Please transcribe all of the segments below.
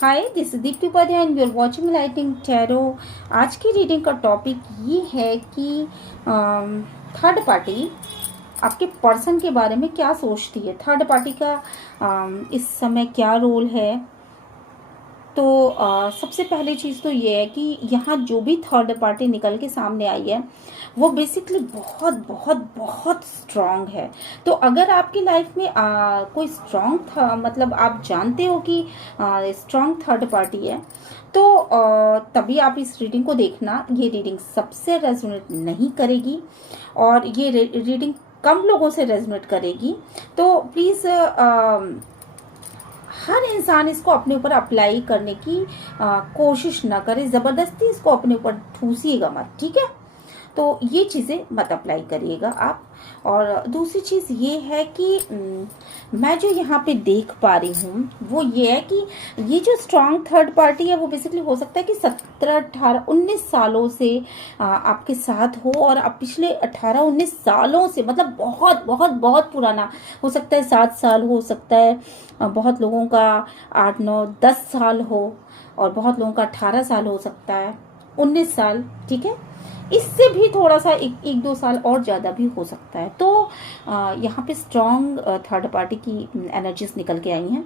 Hi, this is Deepti Upadhyay and you are watching lighting tarot. आज की reading का topic ये है कि थर्ड पार्टी आपके पर्सन के बारे में क्या सोचती है। थर्ड पार्टी का इस समय क्या रोल है। तो सबसे पहली चीज़ तो ये है कि यहाँ जो भी थर्ड पार्टी निकल के सामने आई है वो बेसिकली बहुत बहुत बहुत स्ट्रांग है। तो अगर आपकी लाइफ में कोई स्ट्रांग था, मतलब आप जानते हो कि स्ट्रांग थर्ड पार्टी है, तो तभी आप इस रीडिंग को देखना। ये रीडिंग सबसे रेजोनेट नहीं करेगी और ये रीडिंग कम लोगों से रेजोनेट करेगी। तो प्लीज़ हर इंसान इसको अपने ऊपर अप्लाई करने की कोशिश ना करे, ज़बरदस्ती इसको अपने ऊपर ठूसिएगा मत, ठीक है। तो ये चीज़ें मत अप्लाई करिएगा आप। और दूसरी चीज़ ये है कि मैं जो यहाँ पे देख पा रही हूँ वो ये है कि ये जो स्ट्रांग थर्ड पार्टी है वो बेसिकली हो सकता है कि 17, 18, 19 सालों से आपके साथ हो। और अब पिछले 18, 19 सालों से, मतलब बहुत बहुत बहुत पुराना हो सकता है, 7 साल हो सकता है, बहुत लोगों का 8, 9, 10 साल हो, और बहुत लोगों का 18 साल हो सकता है, 19 साल, ठीक है। इससे भी थोड़ा सा एक दो साल और ज़्यादा भी हो सकता है। तो यहाँ पे स्ट्रॉन्ग थर्ड पार्टी की एनर्जीज निकल के आई हैं।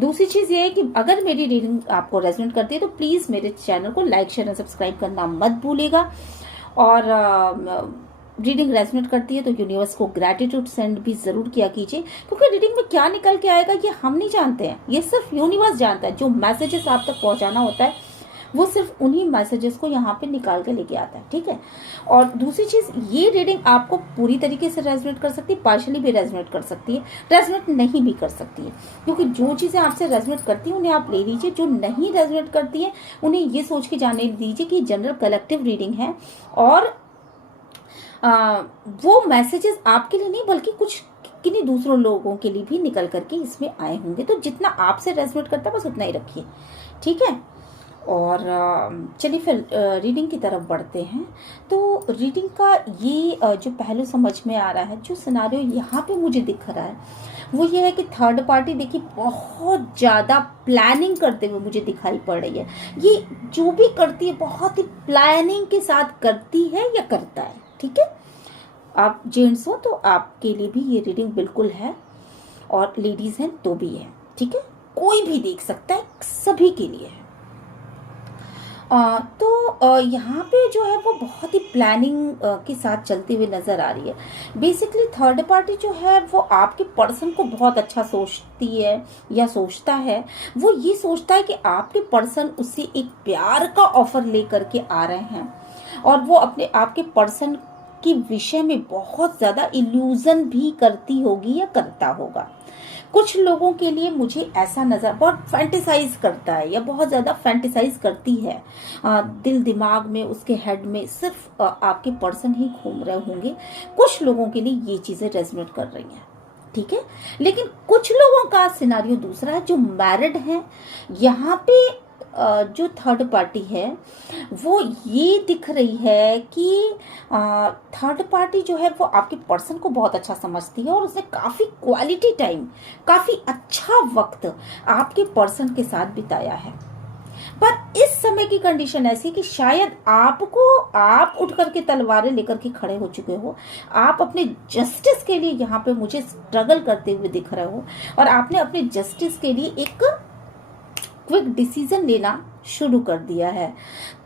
दूसरी चीज़ ये है कि अगर मेरी रीडिंग आपको रेजोनेट करती है तो प्लीज़ मेरे चैनल को लाइक, शेयर एंड सब्सक्राइब करना मत भूलिएगा। और रीडिंग रेजोनेट करती है तो यूनिवर्स को ग्रैटिट्यूड सेंड भी ज़रूर किया कीजिए, क्योंकि रीडिंग में क्या निकल के आएगा ये हम नहीं जानते हैं, ये सिर्फ यूनिवर्स जानता है। जो मैसेजेस आप तक पहुँचाना होता है वो सिर्फ उन्हीं मैसेजेस को यहाँ पे निकाल के लेके आता है, ठीक है। और दूसरी चीज़, ये रीडिंग आपको पूरी तरीके से रेजोनेट कर सकती है, पार्शली भी रेजोनेट कर सकती है, रेजोनेट नहीं भी कर सकती है। क्योंकि जो चीज़ें आपसे रेजोनेट करती हैं उन्हें आप ले लीजिए, जो नहीं रेजोनेट करती है उन्हें ये सोच के जाने दीजिए कि जनरल कलेक्टिव रीडिंग है और वो मैसेजेस आपके लिए नहीं बल्कि कुछ किन्हीं दूसरों लोगों के लिए भी निकल करके इसमें आए होंगे। तो जितना आपसे रेजोनेट करता है बस उतना ही रखिए, ठीक है। और चलिए फिर रीडिंग की तरफ बढ़ते हैं। तो रीडिंग का ये जो पहलू समझ में आ रहा है, जो सिनारियो यहाँ पे मुझे दिख रहा है वो ये है कि थर्ड पार्टी देखिए बहुत ज़्यादा प्लानिंग करते हुए मुझे दिखाई पड़ रही है। ये जो भी करती है बहुत ही प्लानिंग के साथ करती है या करता है, ठीक है। आप जेंट्स हो तो आपके लिए भी ये रीडिंग बिल्कुल है, और लेडीज़ हैं तो भी है, ठीक है। कोई भी देख सकता है, सभी के लिए है। तो यहाँ पे जो है वो बहुत ही प्लानिंग के साथ चलती हुई नज़र आ रही है। बेसिकली थर्ड पार्टी जो है वो आपके पर्सन को बहुत अच्छा सोचती है या सोचता है। वो ये सोचता है कि आपके पर्सन उससे एक प्यार का ऑफर लेकर के आ रहे हैं, और वो अपने आपके पर्सन के विषय में बहुत ज़्यादा इल्यूजन भी करती होगी या करता होगा। कुछ लोगों के लिए मुझे ऐसा नज़र बहुत फैंटिसाइज करता है या बहुत ज़्यादा फैंटिसाइज करती है। दिल दिमाग में, उसके हेड में सिर्फ आपके पर्सन ही घूम रहे होंगे। कुछ लोगों के लिए ये चीज़ें रेजोनेट कर रही हैं, ठीक है। लेकिन कुछ लोगों का सिनारियो दूसरा है, जो मैरिड हैं। यहाँ पे जो थर्ड पार्टी है वो ये दिख रही है कि थर्ड पार्टी जो है वो आपके पर्सन को बहुत अच्छा समझती है, और उसने काफ़ी क्वालिटी टाइम, काफ़ी अच्छा वक्त आपके पर्सन के साथ बिताया है। पर इस समय की कंडीशन ऐसी कि शायद आप उठ करके तलवारें लेकर के खड़े हो चुके हो। आप अपने जस्टिस के लिए यहाँ पे मुझे स्ट्रगल करते हुए दिख रहे हो, और आपने अपने जस्टिस के लिए एक क्विक डिसीजन लेना शुरू कर दिया है।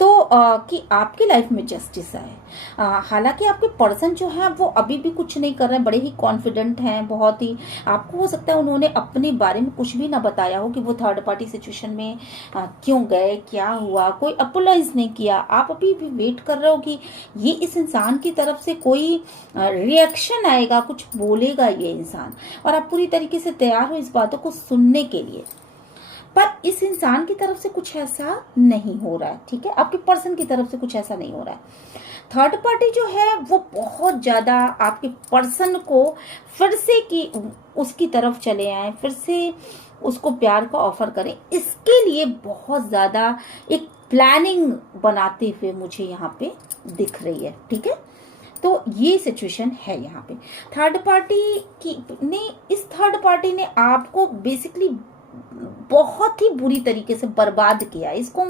तो कि आपकी लाइफ में जस्टिस आए। हालांकि आपके पर्सन जो है वो अभी भी कुछ नहीं कर रहे हैं, बड़े ही कॉन्फिडेंट हैं, बहुत ही। आपको हो सकता है उन्होंने अपने बारे में कुछ भी ना बताया हो कि वो थर्ड पार्टी सिचुएशन में क्यों गए, क्या हुआ, कोई अपोलाइज नहीं किया। आप अभी भी वेट कर रहे हो कि ये इस इंसान की तरफ से कोई रिएक्शन आएगा, कुछ बोलेगा ये इंसान, और आप पूरी तरीके से तैयार हो इस बातों को सुनने के लिए। पर इस इंसान की तरफ से कुछ ऐसा नहीं हो रहा है, ठीक है। आपके पर्सन की तरफ से कुछ ऐसा नहीं हो रहा है। थर्ड पार्टी जो है वो बहुत ज्यादा आपके पर्सन को फिर से कि उसकी तरफ चले आए, फिर से उसको प्यार का ऑफर करें, इसके लिए बहुत ज्यादा एक प्लानिंग बनाते हुए मुझे यहाँ पे दिख रही है, ठीक है। तो ये सिचुएशन है यहाँ पे। थर्ड पार्टी की ने इस थर्ड पार्टी ने आपको बेसिकली बहुत ही बुरी तरीके से बर्बाद किया इसको।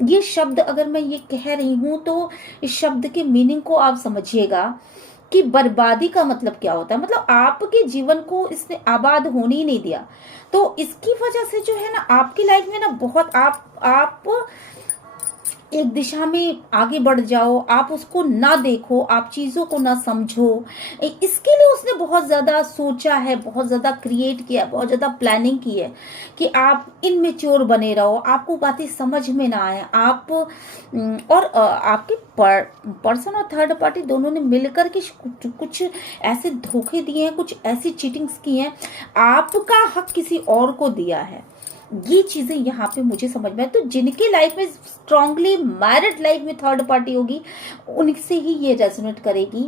ये शब्द अगर मैं ये कह रही हूं तो इस शब्द के मीनिंग को आप समझिएगा कि बर्बादी का मतलब क्या होता है। मतलब आपके जीवन को इसने आबाद होने ही नहीं दिया। तो इसकी वजह से जो है ना आपकी लाइफ में ना बहुत आप एक दिशा में आगे बढ़ जाओ, आप उसको ना देखो, आप चीजों को ना समझो। इसके लिए उसने बहुत ज्यादा सोचा है, बहुत ज्यादा क्रिएट किया, बहुत ज्यादा प्लानिंग की है कि आप इनमेच्योर बने रहो, आपको बातें समझ में ना आए। आप और आपके पर्सन और थर्ड पार्टी दोनों ने मिलकर के कुछ ऐसे धोखे दिए हैं, कुछ ऐसी चीटिंग्स की हैं, आपका हक किसी और को दिया है। ये चीजें यहाँ पे मुझे समझ में आए। तो जिनके लाइफ में स्ट्रांगली मैरिड लाइफ में थर्ड पार्टी होगी उनसे ही ये रेजोनेट करेगी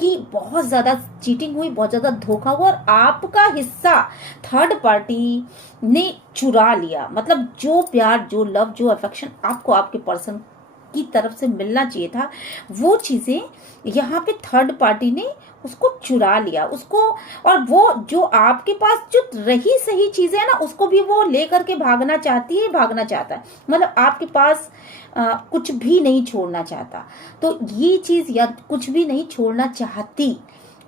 कि बहुत ज्यादा चीटिंग हुई, बहुत ज्यादा धोखा हुआ और आपका हिस्सा थर्ड पार्टी ने चुरा लिया। मतलब जो प्यार, जो लव, जो अफेक्शन आपको आपके पर्सन की तरफ से मिलना चाहिए था, वो चीजें यहाँ पे थर्ड पार्टी ने उसको चुरा लिया उसको। और वो जो आपके पास जो रही सही चीजें है ना, उसको भी वो लेकर के भागना चाहती है, भागना चाहता है। मतलब आपके पास कुछ भी नहीं छोड़ना चाहता। तो ये चीज, या कुछ भी नहीं छोड़ना चाहती,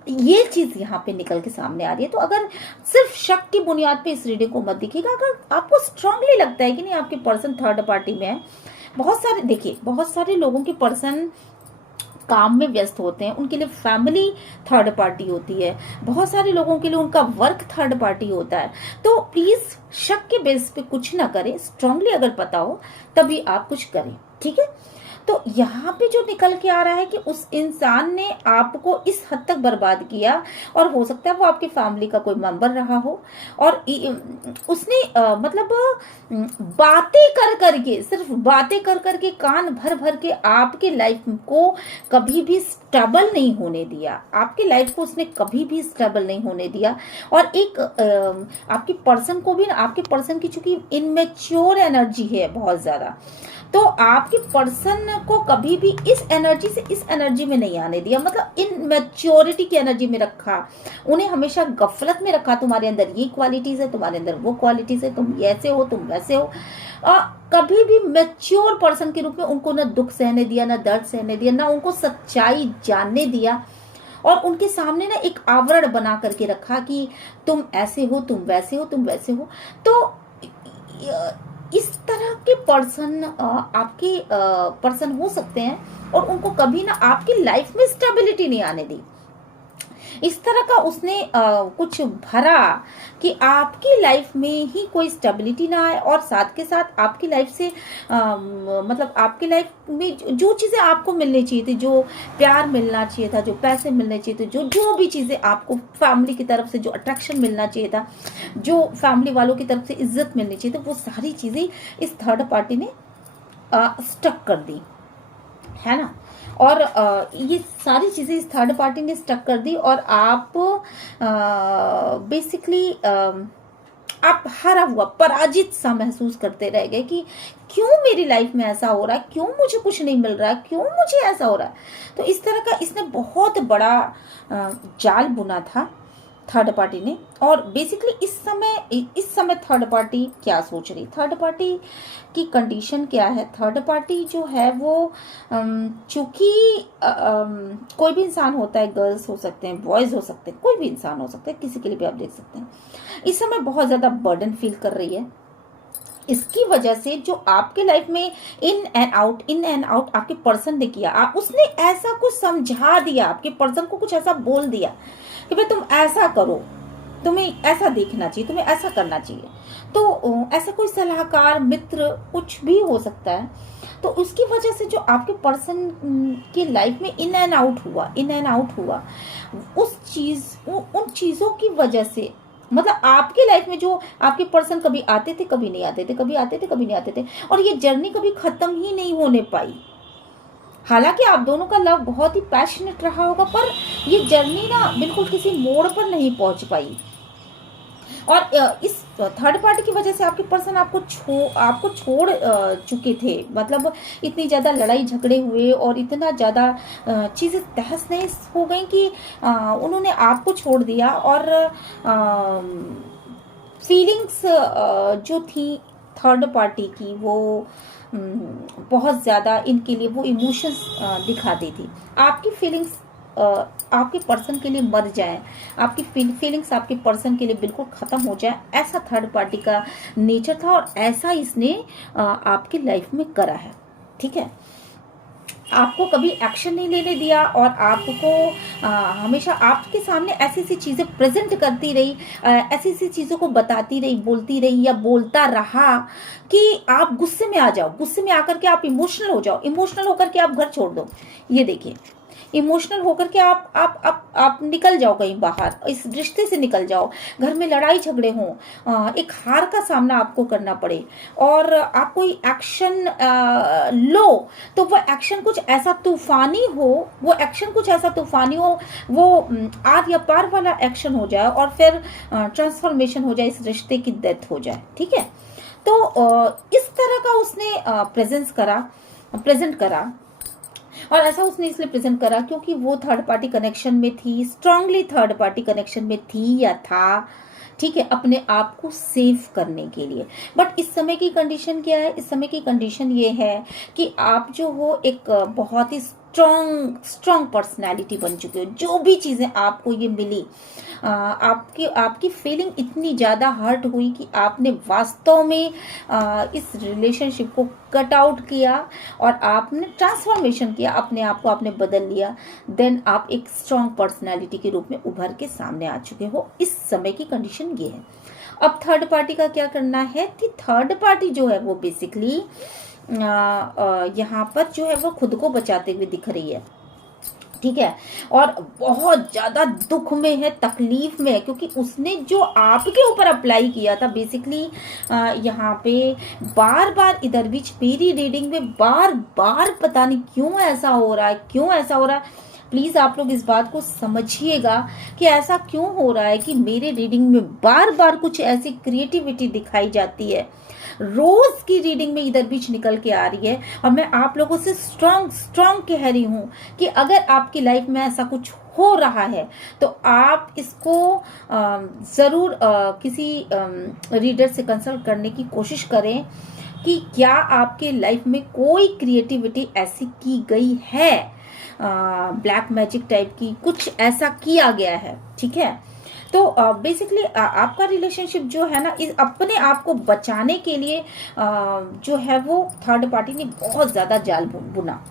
ये चीज यहाँ पे निकल के सामने आ रही है। तो अगर सिर्फ शक की बुनियाद पे इस रीडिंग को मत देखिएगा। अगर आपको स्ट्रांगली लगता है कि नहीं आपके पर्सन थर्ड पार्टी में है, बहुत सारे देखिए, बहुत सारे लोगों के पर्सन काम में व्यस्त होते हैं, उनके लिए फैमिली थर्ड पार्टी होती है, बहुत सारे लोगों के लिए उनका वर्क थर्ड पार्टी होता है। तो प्लीज शक के बेस पे कुछ ना करें, स्ट्रांगली अगर पता हो तभी आप कुछ करें, ठीक है। तो यहाँ पे जो निकल के आ रहा है कि उस इंसान ने आपको इस हद तक बर्बाद किया, और हो सकता है वो आपकी फैमिली का कोई मेंबर रहा हो, और उसने मतलब बातें कर करके, सिर्फ बातें कर करके, कान भर भर के आपके लाइफ को कभी भी स्टेबल नहीं होने दिया। आपकी लाइफ को उसने कभी भी स्टेबल नहीं होने दिया। और एक आपके पर्सन को भी, आपके पर्सन की चूंकि इनमेच्योर एनर्जी है बहुत ज्यादा, तो आपके पर्सन को कभी भी इस एनर्जी से इस एनर्जी में नहीं आने दिया। मतलब इन मैच्योरिटी की एनर्जी में रखा, उन्हें हमेशा गफलत में रखा। तुम्हारे अंदर ये क्वालिटीज है, तुम्हारे अंदर वो क्वालिटीज है, तुम ऐसे हो, तुम वैसे हो। कभी भी मैच्योर पर्सन के रूप में उनको ना दुख सहने दिया, ना दर्द सहने दिया, ना उनको सच्चाई जानने दिया। और उनके सामने ना एक आवरण बना करके रखा कि तुम ऐसे हो, तुम वैसे हो, तुम वैसे हो। तो इस तरह के पर्सन आपके पर्सन हो सकते हैं, और उनको कभी ना आपकी लाइफ में स्टेबिलिटी नहीं आने दी। इस तरह का उसने कुछ भरा कि आपकी लाइफ में ही कोई स्टेबिलिटी ना आए, और साथ के साथ आपकी लाइफ से मतलब आपकी लाइफ में जो चीजें आपको मिलनी चाहिए थी, जो प्यार मिलना चाहिए था, जो पैसे मिलने चाहिए थे, जो भी चीजें आपको फैमिली की तरफ से जो अट्रैक्शन मिलना चाहिए था, जो फैमिली वालों की तरफ से इज्जत मिलनी चाहिए थी, वो सारी चीजें इस थर्ड पार्टी ने स्टक कर दी, है ना। और ये सारी चीजें इस थर्ड पार्टी ने स्टक कर दी, और आप बेसिकली आप हारा हुआ, पराजित सा महसूस करते रह गए कि क्यों मेरी लाइफ में ऐसा हो रहा है, क्यों मुझे कुछ नहीं मिल रहा है, क्यों मुझे ऐसा हो रहा है। तो इस तरह का इसने बहुत बड़ा जाल बुना था थर्ड पार्टी ने। और बेसिकली इस समय थर्ड पार्टी क्या सोच रही, थर्ड पार्टी की कंडीशन क्या है। थर्ड पार्टी जो है वो चूंकि कोई भी इंसान होता है, गर्ल्स हो सकते हैं, बॉयज हो सकते हैं, कोई भी इंसान हो सकता है, किसी के लिए भी आप देख सकते हैं, इस समय बहुत ज्यादा बर्डन फील कर रही है। इसकी वजह से जो आपके लाइफ में इन एंड आउट आपके पर्सन ने किया, उसने ऐसा कुछ समझा दिया, आपके पर्सन को कुछ ऐसा बोल दिया कि भाई तुम ऐसा करो, तुम्हें ऐसा देखना चाहिए, तुम्हें ऐसा करना चाहिए। तो ऐसा कोई सलाहकार, मित्र, कुछ भी हो सकता है। तो उसकी वजह से जो आपके पर्सन की लाइफ में इन एंड आउट हुआ, उन चीजों की वजह से, मतलब आपके लाइफ में जो आपके पर्सन कभी आते थे, कभी नहीं आते थे, कभी आते थे, कभी नहीं आते थे, और ये जर्नी कभी खत्म ही नहीं होने पाई। हालांकि आप दोनों का लव बहुत ही पैशनेट रहा होगा, पर ये जर्नी ना बिल्कुल किसी मोड़ पर नहीं पहुंच पाई। और इस थर्ड पार्टी की वजह से आपके पर्सन आपको छोड़ चुके थे। मतलब इतनी ज्यादा लड़ाई झगड़े हुए, और इतना ज्यादा चीजें तहस नहस हो गई कि उन्होंने आपको छोड़ दिया, और फीलिंग्स जो थी थर्ड पार्टी की, वो बहुत ज़्यादा इनके लिए वो इमोशंस दिखाती थी। आपकी फीलिंग्स आपके पर्सन के लिए मर जाए, आपकी फीलिंग्स आपके पर्सन के लिए बिल्कुल ख़त्म हो जाए, ऐसा थर्ड पार्टी का नेचर था और ऐसा इसने आपकी लाइफ में करा है। ठीक है, आपको कभी एक्शन नहीं लेने दिया और आपको हमेशा आपके सामने ऐसी ऐसी चीज़ें प्रेजेंट करती रही, ऐसी ऐसी चीज़ों को बताती रही, बोलती रही या बोलता रहा कि आप गुस्से में आ जाओ, गुस्से में आकर के आप इमोशनल हो जाओ, इमोशनल होकर के आप घर छोड़ दो। ये देखिए, इमोशनल होकर के आप निकल जाओ कहीं बाहर, इस रिश्ते से निकल जाओ, घर में लड़ाई झगड़े हों, एक हार का सामना आपको करना पड़े और आप कोई एक्शन लो तो वो एक्शन कुछ ऐसा तूफानी हो, वो एक्शन कुछ ऐसा तूफानी हो, वो आर या पार वाला एक्शन हो जाए और फिर ट्रांसफॉर्मेशन हो जाए, इस रिश्ते की डेथ हो जाए। ठीक है, तो इस तरह का उसने प्रेजेंट करा और ऐसा उसने इसलिए प्रेजेंट करा क्योंकि वो थर्ड पार्टी कनेक्शन में थी, स्ट्रांगली थर्ड पार्टी कनेक्शन में थी या था। ठीक है, अपने आप को सेव करने के लिए। बट इस समय की कंडीशन क्या है? इस समय की कंडीशन ये है कि आप जो हो एक बहुत ही स्ट्रॉन्ग पर्सनैलिटी बन चुके हो। जो भी चीज़ें आपको ये मिली, आपकी फीलिंग इतनी ज़्यादा हर्ट हुई कि आपने वास्तव में इस रिलेशनशिप को कट आउट किया और आपने ट्रांसफॉर्मेशन किया, अपने आप को आपने बदल लिया। देन आप एक स्ट्रॉन्ग पर्सनैलिटी के रूप में उभर के सामने आ चुके हो। इस समय की कंडीशन ये है। अब थर्ड पार्टी का क्या करना है कि थर्ड पार्टी जो है वो बेसिकली यहाँ पर जो है वो खुद को बचाते हुए दिख रही है। ठीक है, और बहुत ज्यादा दुख में है, तकलीफ में है, क्योंकि उसने जो आपके ऊपर अप्लाई किया था बेसिकली यहाँ पे बार बार इधर बीच मेरी रीडिंग में बार बार पता नहीं क्यों ऐसा हो रहा है। प्लीज आप लोग इस बात को समझिएगा कि ऐसा क्यों हो रहा है कि मेरे रीडिंग में बार बार कुछ ऐसी क्रिएटिविटी दिखाई जाती है, रोज की रीडिंग में इधर बीच निकल के आ रही है। और मैं आप लोगों से स्ट्रॉन्ग कह रही हूं कि अगर आपकी लाइफ में ऐसा कुछ हो रहा है तो आप इसको जरूर किसी रीडर से कंसल्ट करने की कोशिश करें कि क्या आपके लाइफ में कोई क्रिएटिविटी ऐसी की गई है, ब्लैक मैजिक टाइप की कुछ ऐसा किया गया है। ठीक है, तो बेसिकली आपका रिलेशनशिप जो है ना, इस अपने आप को बचाने के लिए जो है वो थर्ड पार्टी ने बहुत ज्यादा जाल बुना,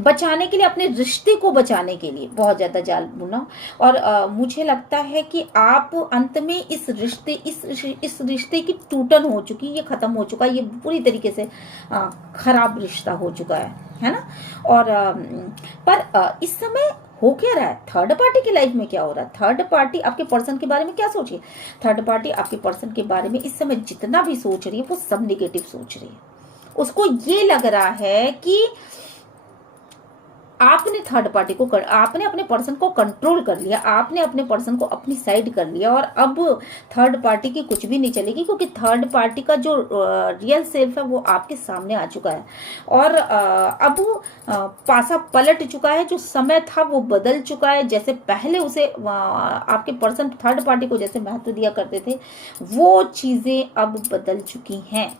बचाने के लिए, अपने रिश्ते को बचाने के लिए बहुत ज्यादा जाल बुना। और मुझे लगता है कि आप अंत में इस रिश्ते की टूटन हो चुकी, ये खत्म हो चुका, ये पूरी तरीके से खराब रिश्ता हो चुका है ना। और पर इस समय हो क्या रहा है, थर्ड पार्टी की लाइफ में क्या हो रहा है? थर्ड पार्टी आपके पर्सन के बारे में क्या सोच रही है? थर्ड पार्टी आपके पर्सन के बारे में इस समय जितना भी सोच रही है वो सब निगेटिव सोच रही है। उसको ये लग रहा है कि आपने थर्ड पार्टी को आपने अपने पर्सन को कंट्रोल कर लिया, आपने अपने पर्सन को अपनी साइड कर लिया और अब थर्ड पार्टी की कुछ भी नहीं चलेगी, क्योंकि थर्ड पार्टी का जो रियल सेल्फ है वो आपके सामने आ चुका है और अब पासा पलट चुका है। जो समय था वो बदल चुका है। जैसे पहले उसे आपके पर्सन थर्ड पार्टी को जैसे महत्व दिया करते थे, वो चीजें अब बदल चुकी हैं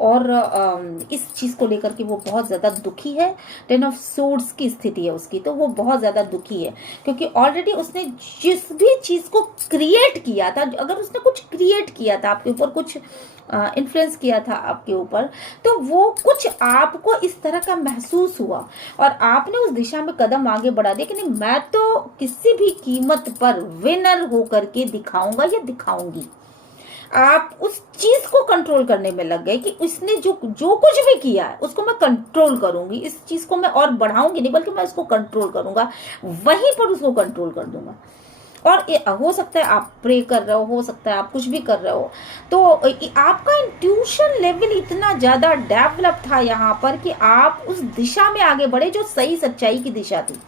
और इस चीज को लेकर के वो बहुत ज्यादा दुखी है। 10 ऑफ सोर्ड्स की स्थिति है उसकी, तो वो बहुत ज्यादा दुखी है क्योंकि ऑलरेडी उसने जिस भी चीज को क्रिएट किया था, अगर उसने कुछ क्रिएट किया था आपके ऊपर, कुछ इन्फ्लुएंस किया था आपके ऊपर, तो वो कुछ आपको इस तरह का महसूस हुआ और आपने उस दिशा में कदम आगे बढ़ा दिया कि नहीं, मैं तो किसी भी कीमत पर विनर होकर के दिखाऊंगा या दिखाऊंगी। आप उस चीज को कंट्रोल करने में लग गए कि उसने जो कुछ भी किया है उसको मैं कंट्रोल करूंगी, इस चीज को मैं और बढ़ाऊंगी नहीं बल्कि मैं इसको कंट्रोल करूंगा, वहीं पर उसको कंट्रोल कर दूंगा। और ये हो सकता है आप प्रे कर रहे हो सकता है आप कुछ भी कर रहे हो, तो आपका इंट्यूशन लेवल इतना ज्यादा डेवलप था यहाँ पर कि आप उस दिशा में आगे बढ़े जो सही सच्चाई की दिशा थी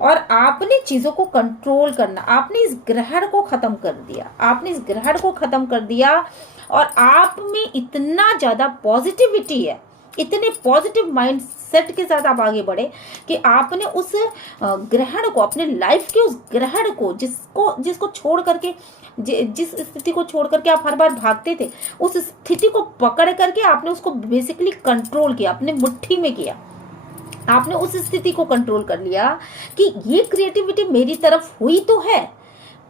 और आपने चीजों को कंट्रोल करना, आपने इस ग्रहण को खत्म कर दिया और आप में इतना ज्यादा पॉजिटिविटी है, इतने पॉजिटिव माइंड सेट के साथ आप आगे बढ़े कि आपने उस ग्रहण को, अपने लाइफ के उस ग्रहण को जिसको छोड़ करके जिस स्थिति को छोड़ करके आप हर बार भागते थे, उस स्थिति को पकड़ करके आपने उसको बेसिकली कंट्रोल किया, अपने मुट्ठी में किया। आपने उस स्थिति को कंट्रोल कर लिया कि ये क्रिएटिविटी मेरी तरफ हुई तो है,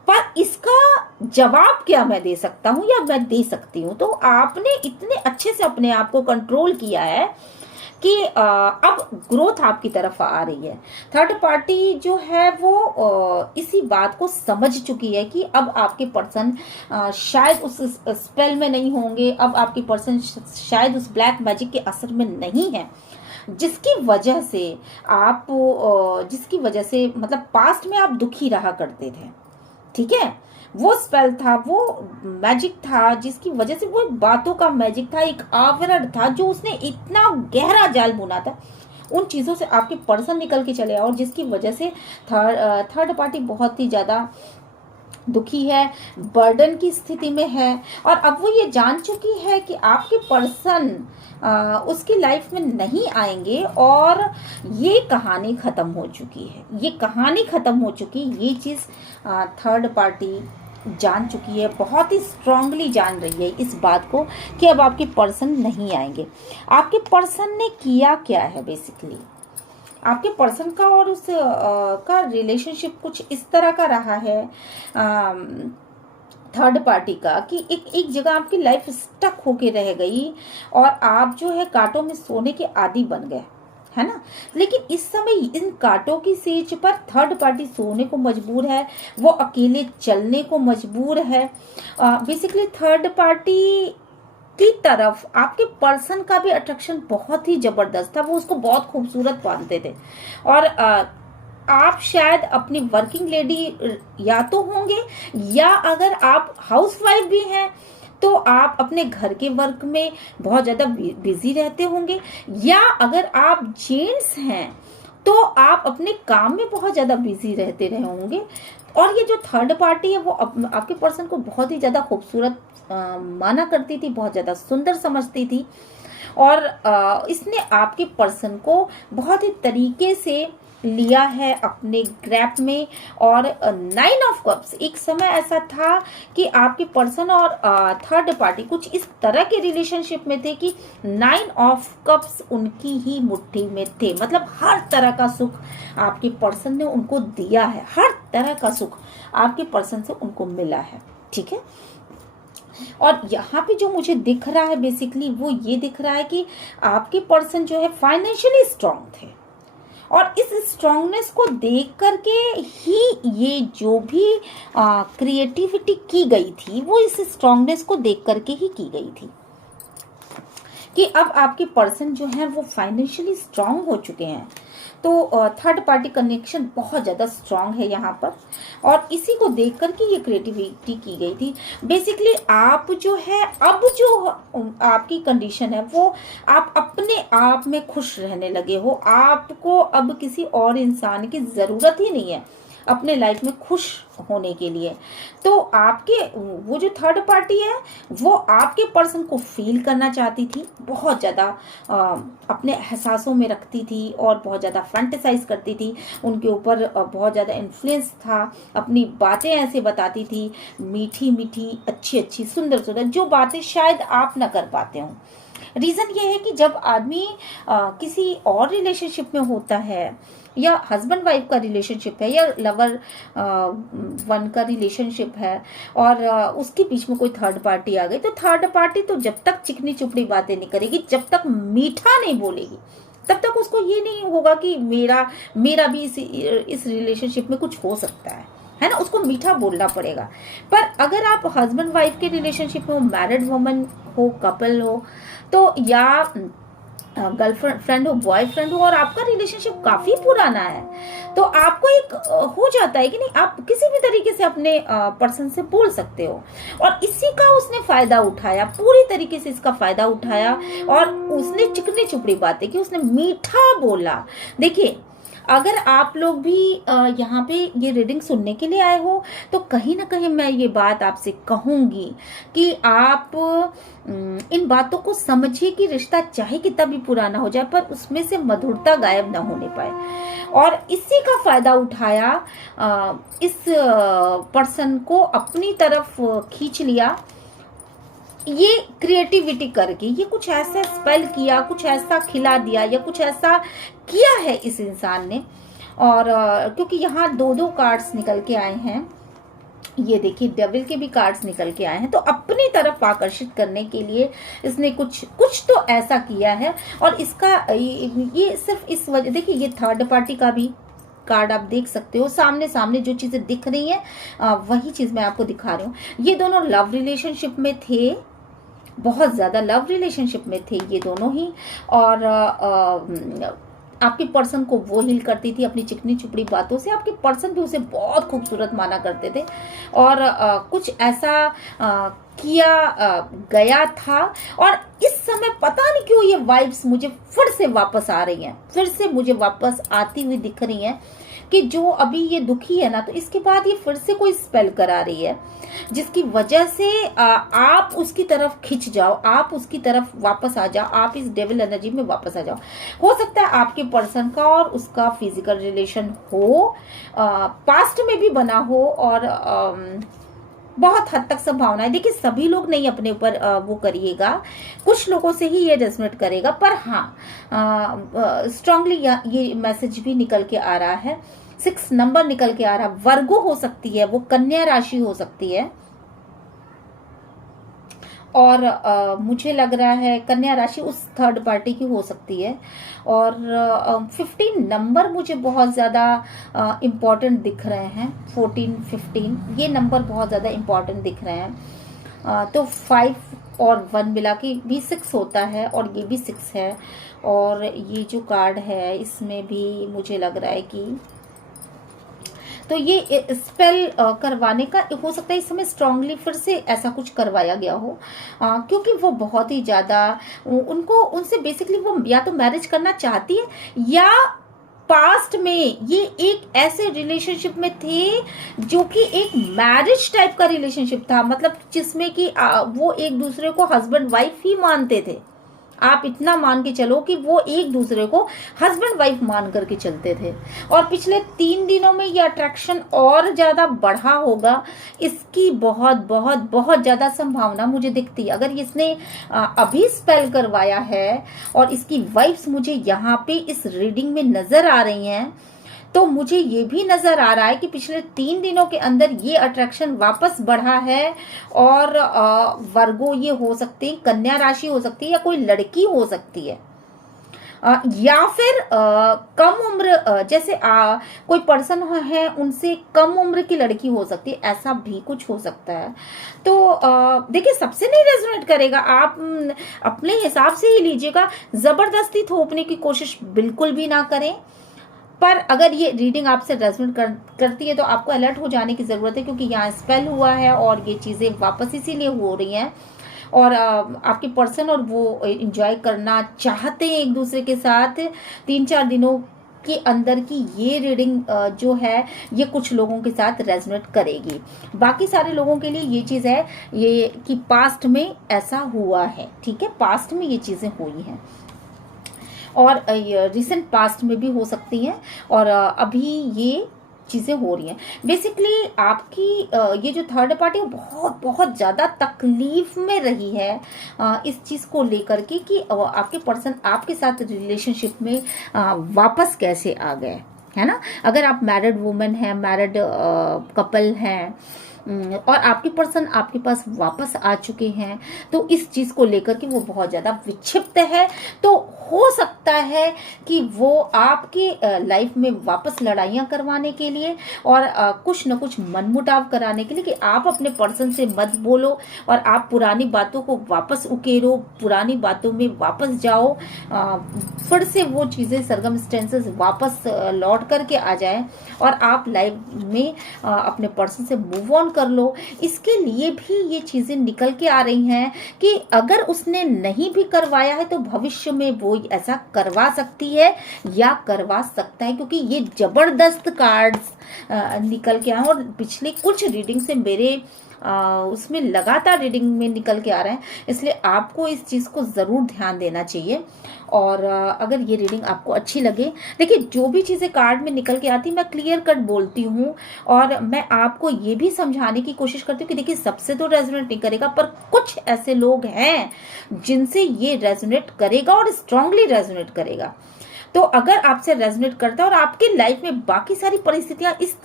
पर इसका जवाब क्या मैं दे सकता हूं या मैं दे सकती हूं। तो आपने इतने अच्छे से अपने आप को कंट्रोल किया है कि अब ग्रोथ आपकी तरफ आ रही है। थर्ड पार्टी जो है वो इसी बात को समझ चुकी है कि अब आपके पर्सन शायद उस स्पेल में नहीं होंगे, अब आपके पर्सन शायद उस ब्लैक मैजिक के असर में नहीं है, जिसकी वजह से मतलब पास्ट में आप दुखी रहा करते थे, ठीक है। वो स्पेल था, वो मैजिक था, जिसकी वजह से वो बातों का मैजिक था, एक आवरण था जो उसने इतना गहरा जाल बुना था। उन चीजों से आपके पर्सन निकल के चले और जिसकी वजह से थर्ड पार्टी बहुत ही ज्यादा दुखी है, बर्डन की स्थिति में है। और अब वो ये जान चुकी है कि आपके पर्सन उसकी लाइफ में नहीं आएंगे और ये कहानी खत्म हो चुकी है, ये कहानी खत्म हो चुकी। ये चीज थर्ड पार्टी जान चुकी है, बहुत ही स्ट्रांगली जान रही है इस बात को कि अब आपके पर्सन नहीं आएंगे। आपके पर्सन ने किया क्या है, बेसिकली आपके पर्सन का और उस का रिलेशनशिप कुछ इस तरह का रहा है थर्ड पार्टी का कि एक जगह आपकी लाइफ स्टक होके रह गई और आप जो है कांटों में सोने के आदी बन गए, है ना। लेकिन इस समय इन कांटों की सेज पर थर्ड पार्टी सोने को मजबूर है, वो अकेले चलने को मजबूर है। बेसिकली थर्ड पार्टी की तरफ आपके पर्सन का भी अट्रैक्शन बहुत ही जबरदस्त था, वो उसको बहुत खूबसूरत मानते थे। और आप शायद अपनी वर्किंग लेडी या तो होंगे, या अगर आप हाउसवाइफ भी हैं तो आप अपने घर के वर्क में बहुत ज्यादा बिजी रहते होंगे, या अगर आप जेंट्स हैं तो आप अपने काम में बहुत ज्यादा बिजी रहते रहे होंगे। और ये जो थर्ड पार्टी है वो आपके पर्सन को बहुत ही ज्यादा खूबसूरत माना करती थी, बहुत ज्यादा सुंदर समझती थी। और इसने आपके पर्सन को बहुत ही तरीके से लिया है अपने ग्रैप में। और 9 ऑफ कप्स, एक समय ऐसा था कि आपके पर्सन और थर्ड पार्टी कुछ इस तरह के रिलेशनशिप में थे कि 9 ऑफ कप्स उनकी ही मुट्ठी में थे। मतलब हर तरह का सुख आपके पर्सन ने उनको दिया है, हर तरह का सुख आपके पर्सन से उनको मिला है, ठीक है। और यहाँ पे जो मुझे दिख रहा है बेसिकली वो ये दिख रहा है कि आपके पर्सन जो है फाइनेंशियली स्ट्रांग थे, और इस स्ट्रांगनेस को देख करके ही ये जो भी क्रिएटिविटी की गई थी वो इस स्ट्रांगनेस को देख करके ही की गई थी कि अब आपके पर्सन जो है वो फाइनेंशियली स्ट्रांग हो चुके हैं। तो थर्ड पार्टी कनेक्शन बहुत ज़्यादा स्ट्रांग है यहाँ पर, और इसी को देख करके ये क्रिएटिविटी की गई थी। बेसिकली आप जो है अब जो आपकी कंडीशन है वो आप अपने आप में खुश रहने लगे हो, आपको अब किसी और इंसान की ज़रूरत ही नहीं है अपने लाइफ में खुश होने के लिए। तो आपके वो जो थर्ड पार्टी है वो आपके पर्सन को फील करना चाहती थी, बहुत ज़्यादा अपने एहसासों में रखती थी और बहुत ज़्यादा फैंटेसाइज करती थी, उनके ऊपर बहुत ज़्यादा इन्फ्लुएंस था, अपनी बातें ऐसे बताती थी, मीठी मीठी अच्छी अच्छी सुंदर सुंदर, जो बातें शायद आप ना कर पाते हो। रीज़न ये है कि जब आदमी किसी और रिलेशनशिप में होता है, या हस्बैंड वाइफ का रिलेशनशिप है, या लवर वन का रिलेशनशिप है, और उसके बीच में कोई थर्ड पार्टी आ गई, तो थर्ड पार्टी तो जब तक चिकनी चुपड़ी बातें नहीं करेगी, जब तक मीठा नहीं बोलेगी, तब तक उसको ये नहीं होगा कि मेरा भी इस रिलेशनशिप में कुछ हो सकता है ना। उसको मीठा बोलना पड़ेगा। पर अगर आप हस्बैंड वाइफ के रिलेशनशिप में हो, मैरिड वुमन हो, कपल हो, तो या गर्लफ्रेंड हो, बॉयफ्रेंड हो, और आपका रिलेशनशिप काफी पुराना है, तो आपको एक हो जाता है कि नहीं, आप किसी भी तरीके से अपने पर्सन से बोल सकते हो। और इसी का उसने फायदा उठाया, पूरी तरीके से इसका फायदा उठाया, और उसने चिकनी चुपड़ी बातें की, उसने मीठा बोला। देखिए अगर आप लोग भी यहाँ पे ये रीडिंग सुनने के लिए आए हो, तो कहीं ना कहीं मैं ये बात आपसे कहूंगी कि आप इन बातों को समझिए कि रिश्ता चाहे कितना भी पुराना हो जाए, पर उसमें से मधुरता गायब ना होने पाए। और इसी का फायदा उठाया, इस पर्सन को अपनी तरफ खींच लिया, ये क्रिएटिविटी करके, ये कुछ ऐसा स्पेल किया, कुछ ऐसा खिला दिया, या कुछ ऐसा किया है इस इंसान ने। और क्योंकि यहाँ दो दो कार्ड्स निकल के आए हैं, ये देखिए डेविल के भी कार्ड्स निकल के आए हैं, तो अपनी तरफ आकर्षित करने के लिए इसने कुछ कुछ तो ऐसा किया है। और इसका ये सिर्फ इस वजह, देखिए ये थर्ड पार्टी का भी कार्ड आप देख सकते हो, सामने सामने जो चीजें दिख रही हैं वही चीज मैं आपको दिखा रही हूँ। ये दोनों लव रिलेशनशिप में थे, बहुत ज्यादा लव रिलेशनशिप में थे ये दोनों ही। और आपके पर्सन को वो हील करती थी अपनी चिकनी चुपड़ी बातों से, आपके पर्सन भी उसे बहुत खूबसूरत माना करते थे। और कुछ ऐसा किया गया था। और इस समय पता नहीं क्यों ये वाइब्स मुझे फिर से वापस आ रही हैं, फिर से मुझे वापस आती हुई दिख रही हैं कि जो अभी ये दुखी है ना, तो इसके बाद ये फिर से कोई स्पेल करा रही है, जिसकी वजह से आप उसकी तरफ खिंच जाओ, आप उसकी तरफ वापस आ जाओ, आप इस डेविल एनर्जी में वापस आ जाओ। हो सकता है आपके पर्सन का और उसका फिजिकल रिलेशन हो, पास्ट में भी बना हो, और बहुत हद तक संभावना है। देखिए सभी लोग नहीं अपने ऊपर वो करिएगा, कुछ लोगों से ही ये रेजोनेट करेगा। पर हाँ स्ट्रांगली ये मैसेज भी निकल के आ रहा है, 6 नंबर निकल के आ रहा है। वर्गो हो सकती है, वो कन्या राशि हो सकती है, और मुझे लग रहा है कन्या राशि उस थर्ड पार्टी की हो सकती है। और 15 नंबर मुझे बहुत ज़्यादा इम्पॉर्टेंट दिख रहे हैं, 14 15 ये नंबर बहुत ज़्यादा इम्पॉर्टेंट दिख रहे हैं। तो 5 और 1 मिला के भी 6 होता है, और ये भी 6 है। और ये जो कार्ड है इसमें भी मुझे लग रहा है कि तो ये स्पेल करवाने का हो सकता है इस समय स्ट्रांगली फिर से ऐसा कुछ करवाया गया हो, क्योंकि वो बहुत ही ज्यादा उनको उनसे बेसिकली वो या तो मैरिज करना चाहती है, या पास्ट में ये एक ऐसे रिलेशनशिप में थे जो कि एक मैरिज टाइप का रिलेशनशिप था, मतलब जिसमें कि वो एक दूसरे को हस्बैंड वाइफ ही मानते थे। आप इतना मान के चलो कि वो एक दूसरे को हस्बैंड वाइफ मान करके चलते थे। और पिछले 3 दिनों में ये अट्रैक्शन और ज्यादा बढ़ा होगा, इसकी बहुत बहुत बहुत ज्यादा संभावना मुझे दिखती है। अगर इसने अभी स्पेल करवाया है और इसकी वाइफ्स मुझे यहाँ पे इस रीडिंग में नजर आ रही हैं, तो मुझे ये भी नजर आ रहा है कि पिछले 3 दिनों के अंदर ये अट्रैक्शन वापस बढ़ा है। और वर्गो ये हो सकती है, कन्या राशि हो सकती है, या कोई लड़की हो सकती है, या फिर कम उम्र जैसे कोई पर्सन है उनसे कम उम्र की लड़की हो सकती है, ऐसा भी कुछ हो सकता है। तो देखिए सबसे नहीं रेजोनेट करेगा, आप अपने हिसाब से ही लीजिएगा, जबरदस्ती थोपने की कोशिश बिल्कुल भी ना करें। पर अगर ये रीडिंग आपसे रेजोनेट करती है तो आपको अलर्ट हो जाने की जरूरत है, क्योंकि यहाँ स्पेल हुआ है और ये चीजें वापस इसीलिए हो रही हैं। और आपके पर्सन और वो एंजॉय करना चाहते हैं एक दूसरे के साथ। 3-4 दिनों के अंदर की ये रीडिंग जो है ये कुछ लोगों के साथ रेजोनेट करेगी। बाकी सारे लोगों के लिए ये चीज है ये कि पास्ट में ऐसा हुआ है, ठीक है, पास्ट में ये चीजें हुई हैं, और रिसेंट पास्ट में भी हो सकती हैं, और अभी ये चीजें हो रही हैं। बेसिकली आपकी ये जो थर्ड पार्टी है बहुत बहुत ज्यादा तकलीफ में रही है इस चीज को लेकर के कि आपके पर्सन आपके साथ रिलेशनशिप में वापस कैसे आ गए, है ना। अगर आप मैरिड वुमेन है, मैरिड कपल हैं, और आपके पर्सन आपके पास वापस आ चुके हैं, तो इस चीज को लेकर के वो बहुत ज्यादा विक्षिप्त है। तो हो सकता है कि वो आपके लाइफ में वापस लड़ाइयां करवाने के लिए और कुछ न कुछ मनमुटाव कराने के लिए कि आप अपने पर्सन से मत बोलो और आप पुरानी बातों को वापस उकेरो, पुरानी बातों में वापस जाओ, फिर से वो चीजें सर्कमस्टेंसेस वापस लौट करके आ जाए और आप लाइफ में अपने पर्सन से मूव ऑन कर लो। इसके लिए भी ये चीज़ें निकल के आ रही हैं कि अगर उसने नहीं भी करवाया है तो भविष्य में वो ऐसा करवा सकती है या करवा सकता है, क्योंकि ये जबरदस्त कार्ड्स निकल के आए। और पिछले कुछ रीडिंग से मेरे उसमें लगातार रीडिंग में निकल के आ रहे हैं, इसलिए आपको इस चीज़ को ज़रूर ध्यान देना चाहिए। और अगर ये रीडिंग आपको अच्छी लगे, देखिए जो भी चीज़ें कार्ड में निकल के आती मैं क्लियर कट बोलती हूँ, और मैं आपको ये भी समझाने की कोशिश करती हूँ कि देखिए सबसे तो रेजोनेट नहीं करेगा, पर कुछ ऐसे लोग हैं जिनसे ये रेजोनेट करेगा और स्ट्रांगली रेजोनेट करेगा। तो अगर आपसे रेजोनेट करता है और आपकी लाइफ में बाकी सारी परिस्थितियां इस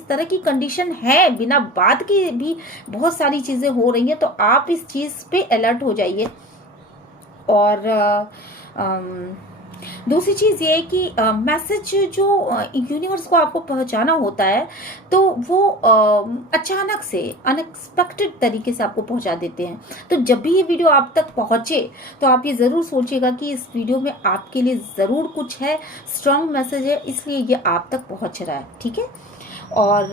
तरह की कंडीशन है, बिना बात के भी बहुत सारी चीजें हो रही हैं, तो आप इस चीज पे अलर्ट हो जाइए। और दूसरी चीज़ ये है कि मैसेज जो यूनिवर्स को आपको पहुंचाना होता है तो वो अचानक से अनएक्सपेक्टेड तरीके से आपको पहुंचा देते हैं। तो जब भी ये वीडियो आप तक पहुंचे तो आप ये ज़रूर सोचिएगा कि इस वीडियो में आपके लिए ज़रूर कुछ है, स्ट्रॉन्ग मैसेज है, इसलिए ये आप तक पहुंच रहा है, ठीक है। और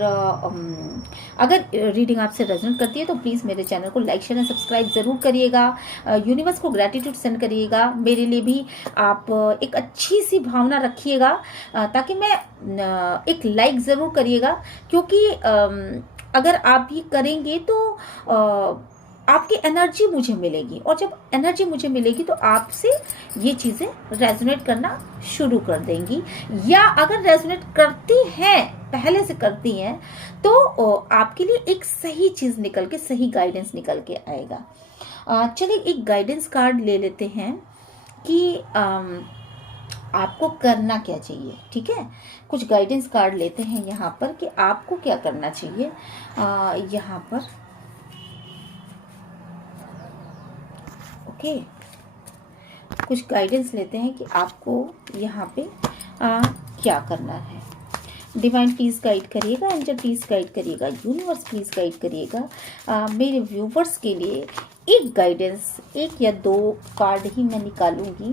अगर रीडिंग आपसे रेजोनेट करती है तो प्लीज़ मेरे चैनल को लाइक शेयर एंड सब्सक्राइब ज़रूर करिएगा। यूनिवर्स को ग्रैटिट्यूड सेंड करिएगा, मेरे लिए भी आप एक अच्छी सी भावना रखिएगा, ताकि मैं एक लाइक ज़रूर करिएगा, क्योंकि अगर आप ये करेंगे तो आपकी एनर्जी मुझे मिलेगी, और जब एनर्जी मुझे मिलेगी तो आपसे ये चीज़ें रेजोनेट करना शुरू कर देंगी, या अगर रेजोनेट करती हैं, पहले से करती हैं, तो आपके लिए एक सही चीज़ निकल के, सही गाइडेंस निकल के आएगा। चलिए एक गाइडेंस कार्ड ले लेते हैं कि आपको करना क्या चाहिए, ठीक है। कुछ गाइडेंस कार्ड लेते हैं यहाँ पर कि आपको क्या करना चाहिए। यहाँ पर ओके, कुछ गाइडेंस लेते हैं कि आपको यहाँ पे क्या करना है। डिवाइन प्लीज गाइड करिएगा, एंजल प्लीज गाइड करिएगा, यूनिवर्स प्लीज गाइड करिएगा। मेरे व्यूवर्स के लिए एक गाइडेंस, एक या दो कार्ड ही मैं निकालूंगी,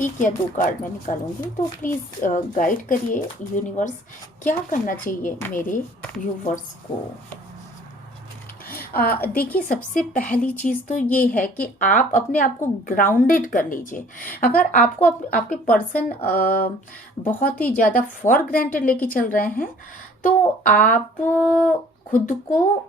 एक या दो कार्ड मैं निकालूंगी, तो प्लीज़ गाइड करिए यूनिवर्स, क्या करना चाहिए मेरे व्यूवर्स को। देखिए सबसे पहली चीज़ तो ये है कि आप अपने आप को ग्राउंडेड कर लीजिए। अगर आपको आपके पर्सन बहुत ही ज़्यादा फॉर ग्रांटेड लेके चल रहे हैं तो आप खुद को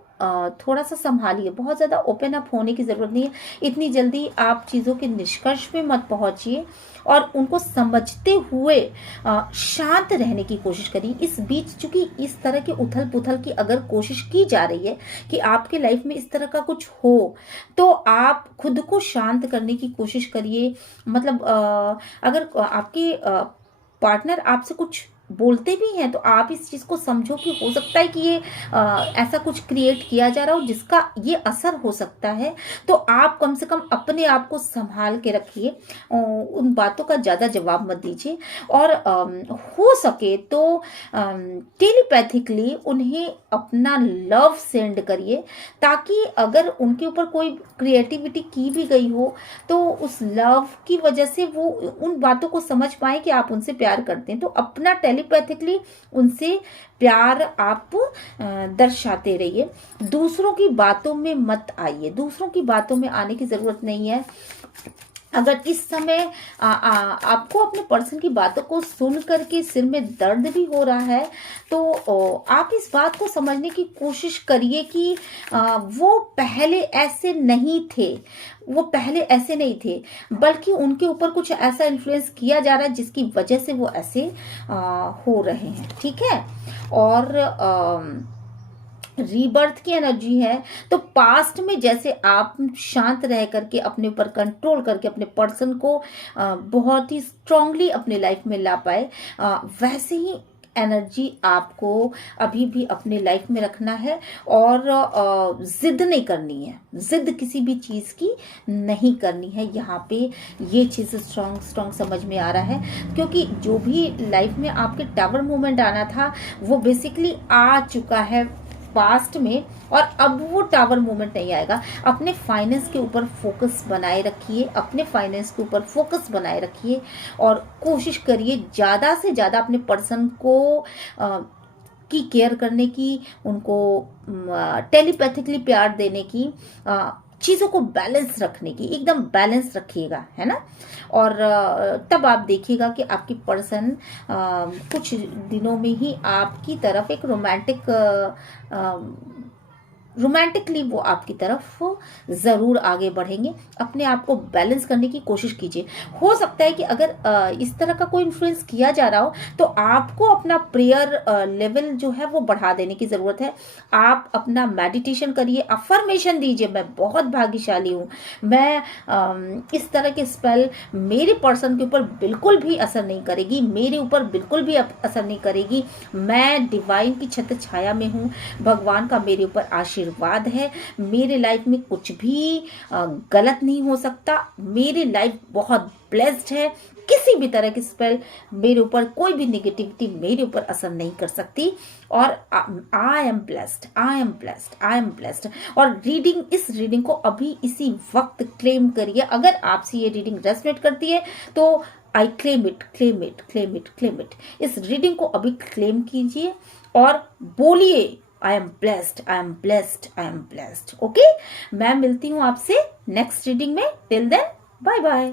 थोड़ा सा संभालिए। बहुत ज़्यादा ओपन अप होने की ज़रूरत नहीं है, इतनी जल्दी आप चीज़ों के निष्कर्ष पे मत पहुंचिए, और उनको समझते हुए शांत रहने की कोशिश करिए। इस बीच चूंकि इस तरह के उथल पुथल की अगर कोशिश की जा रही है कि आपके लाइफ में इस तरह का कुछ हो, तो आप खुद को शांत करने की कोशिश करिए। मतलब अगर आपके पार्टनर आपसे कुछ बोलते भी हैं तो आप इस चीज़ को समझो कि हो सकता है कि ये ऐसा कुछ क्रिएट किया जा रहा हो जिसका ये असर हो सकता है, तो आप कम से कम अपने आप को संभाल के रखिए, उन बातों का ज़्यादा जवाब मत दीजिए, और हो सके तो टेलीपैथिकली उन्हें अपना लव सेंड करिए, ताकि अगर उनके ऊपर कोई क्रिएटिविटी की भी गई हो तो उस लव की वजह से वो उन बातों को समझ पाए कि आप उनसे प्यार करते हैं। तो अपना टेलीपैथिकली उनसे प्यार आप दर्शाते रहिए, दूसरों की बातों में मत आइए, दूसरों की बातों में आने की ज़रूरत नहीं है। अगर इस समय आपको अपने पर्सन की बातों को सुन करके सिर में दर्द भी हो रहा है, तो आप इस बात को समझने की कोशिश करिए कि वो पहले ऐसे नहीं थे, वो पहले ऐसे नहीं थे, बल्कि उनके ऊपर कुछ ऐसा इन्फ्लुएंस किया जा रहा है जिसकी वजह से वो ऐसे हो रहे हैं, ठीक है। और रीबर्थ की एनर्जी है, तो पास्ट में जैसे आप शांत रह करके अपने ऊपर कंट्रोल करके अपने पर्सन को बहुत ही स्ट्रांगली अपने लाइफ में ला पाए, वैसे ही एनर्जी आपको अभी भी अपने लाइफ में रखना है, और जिद नहीं करनी है, जिद किसी भी चीज़ की नहीं करनी है। यहाँ पे ये चीज़ स्ट्रॉन्ग समझ में आ रहा है, क्योंकि जो भी लाइफ में आपके टावर मूवमेंट आना था वो बेसिकली आ चुका है पास्ट में, और अब वो टावर मूवमेंट नहीं आएगा। अपने फाइनेंस के ऊपर फोकस बनाए रखिए, अपने फाइनेंस के ऊपर फोकस बनाए रखिए, और कोशिश करिए ज़्यादा से ज़्यादा अपने पर्सन को की केयर करने की, उनको टेलीपैथिकली प्यार देने की, चीज़ों को बैलेंस रखने की, एकदम बैलेंस रखिएगा, है ना। और तब आप देखिएगा कि आपकी पर्सन कुछ दिनों में ही आपकी तरफ एक रोमांटिकली वो आपकी तरफ ज़रूर आगे बढ़ेंगे। अपने आप को बैलेंस करने की कोशिश कीजिए। हो सकता है कि अगर इस तरह का कोई इन्फ्लुएंस किया जा रहा हो तो आपको अपना प्रेयर लेवल जो है वो बढ़ा देने की ज़रूरत है। आप अपना मेडिटेशन करिए, अफर्मेशन दीजिए, मैं बहुत भाग्यशाली हूँ, मैं इस तरह के स्पेल मेरे पर्सन के ऊपर बिल्कुल भी असर नहीं करेगी, मेरे ऊपर बिल्कुल भी असर नहीं करेगी। मैं डिवाइन की छत्र छाया में हूँ, भगवान का मेरे ऊपर आशीर्वाद है, मेरे लाइफ में कुछ भी गलत नहीं हो सकता, मेरी लाइफ बहुत ब्लेस्ड है। किसी भी तरह की स्पेल मेरे ऊपर, कोई भी नेगेटिविटी मेरे ऊपर असर नहीं कर सकती। और आई am blessed, I am blessed, I am blessed. और इस रीडिंग को अभी इसी वक्त क्लेम करिए। अगर आपसे ये रीडिंग रेजोनेट करती है तो I claim it, claim it, claim it, claim it. इस रीडिंग को अभी क्लेम कीजिए और बोलिए I am blessed, I am blessed, I am blessed. Okay, मैं मिलती हूँ आपसे नेक्स्ट रीडिंग में। Till then, bye bye.